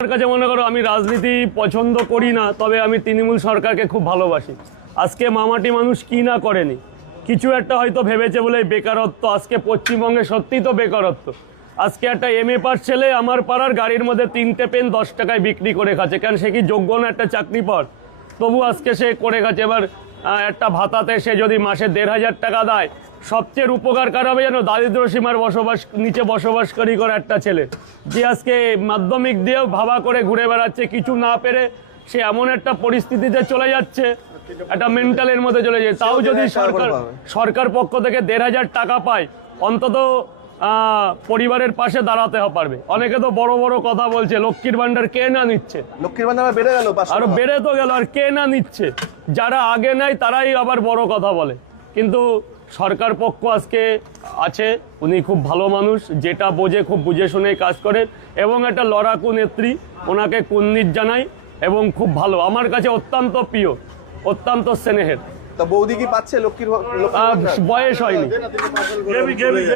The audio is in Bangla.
আমার কাছে মনে করো আমি রাজনীতি পছন্দ করি না, তবে আমি তৃণমূল সরকারকে খুব ভালোবাসি। আজকে মামাটি মানুষ কি না করেনি, কিছু একটা হয়তো ভেবেছে বলে বেকারত্ব, আজকে পশ্চিমবঙ্গে সত্যিই তো বেকারত্ব। আজকে একটা এমএ পাস ছেলে আমার পাড়ার গাড়ির মধ্যে 3টে পেন 10 টাকায় বিক্রি করে খাচ্ছে, কারণ সে কি যোগ্য না একটা চাকরি পাওয়ার? তবু আজকে সে করে খাচ্ছে। এবার একটা ভাতাতে সে যদি মাসে 1500 টাকা দেয়, সবচেয়ে উপকার কার হবে জানো? দারিদ্র সীমার নিচে বসবাসকারী করে একটা ছেলে, যে আজকে মাধ্যমিক দিয়েও ভাবা করে ঘুরে বেড়াচ্ছে, কিছু না পেরে সে এমন একটা পরিস্থিতিতে চলে যাচ্ছে, একটা মেন্টালের মধ্যে চলে যায়। তাও যদি সরকার পক্ষ থেকে 1500 টাকা পায়, অন্তত পরিবারের পাশে দাঁড়াতে পারবে। অনেকে তো বড় বড় কথা বলছে, লক্ষ্মীর ভান্ডার কে না নিচ্ছে? লক্ষ্মীর ভান্ডার বেড়ে গেল, আরো বেড়ে তো গেল, আর কে না নিচ্ছে? যারা আগে নেয় তারাই আবার বড় কথা বলে। কিন্তু সরকার পক্ষ আজকে আছে, উনি খুব ভালো মানুষ, যেটা বোঝে খুব বুঝে শুনে কাজ করেন, এবং একটা লড়াকু নেত্রী, ওনাকে কুন্নিত জানাই, এবং খুব ভালো, আমার কাছে অত্যন্ত প্রিয়, অত্যন্ত স্নেহের। তা বৌদি কি পাচ্ছে লক্ষ্মীর বয়স হয়নি।